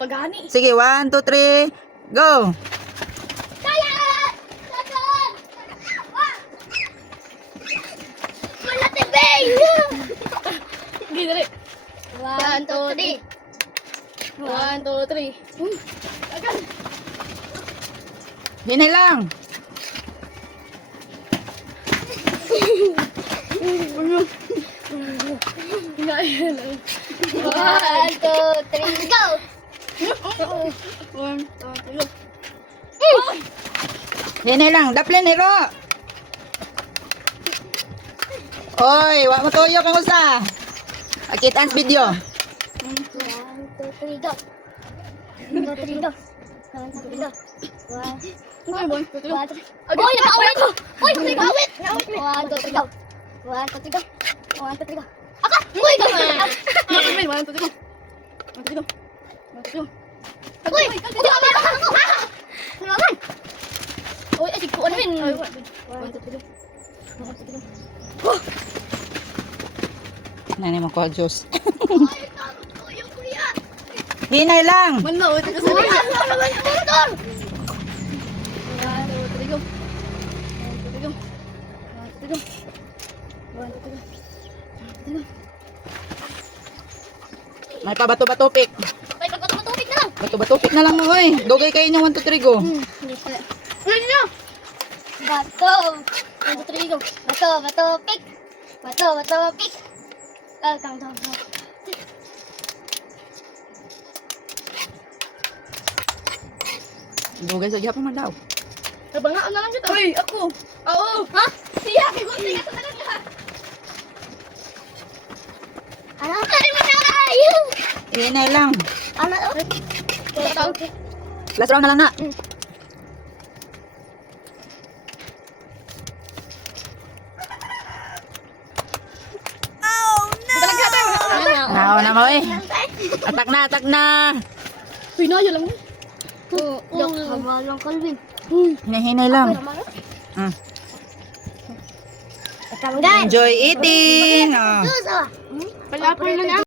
pagani. Sige, 1, 2, 3, go! Kaya! Sasan! Wala tibay! Sige, dali. 1, 2, 3. 1, 2, 3. Agad. Hinay lang! Hinaya lang. 1, 2, 3, go! 1, 2, 3, go. Hinay lang, daplin, hero! Oy, wa mo tuyo kang usa! Akit ang video. 1, 2, 3, go! 1, 2, 3, go! 1, 2, 3, go! 1, Ay, 1, 2, 3, go. 1, 2, 3. Uy, naka-awit! Uy, naka-awit! 1, 2, 3, go! 1, 2, 3, go! 1, 2, 3, go! Aka! Uy, go! 1, 2, 3, go. 1, 2, 3, go. 1, 2, 3, go. Uy! Uy, naman! Uy, ay, sigpo ano yun? 1, 1, 2, 3, go! 1, 2, 3, go! Nanay mo ko, Diyos. Ay, takot ko yung kuya! Hinay lang! Man na, ulit ka sa Uy, liga. ano naman yung motor? 1, 2, 3, go. 1, 2, 3, go. 1, 2, 3, go. 1, 2, 3, go. May pabato-batopik. Ay, pagkatubig na lang! Bato-batopik na lang mo, oy. Dugay kayo niya, 1, 2, 3, go. Hindi pala. Ulit nyo! Bato! 1, 2, 3, go! Bato, bato, pick! Bato, bato, pick! Welcome to the Dugay sa gihapon man daw. Nabangaan na lang kita. Uy, ako. Oo. Ha? Siya! Kigutin ka sa talaga! Ano? Ano mo na kayo? Hinay lang. Ano? Tataw. Last round na lang na. Nao na mo, eh. Atak na, atak na. Uy, naya lang mo. Dok, sama lang Calvin. Hinay-hinay lang. Mm. Tanggal! Enjoy eating. Oh. Suso! Palapin lang.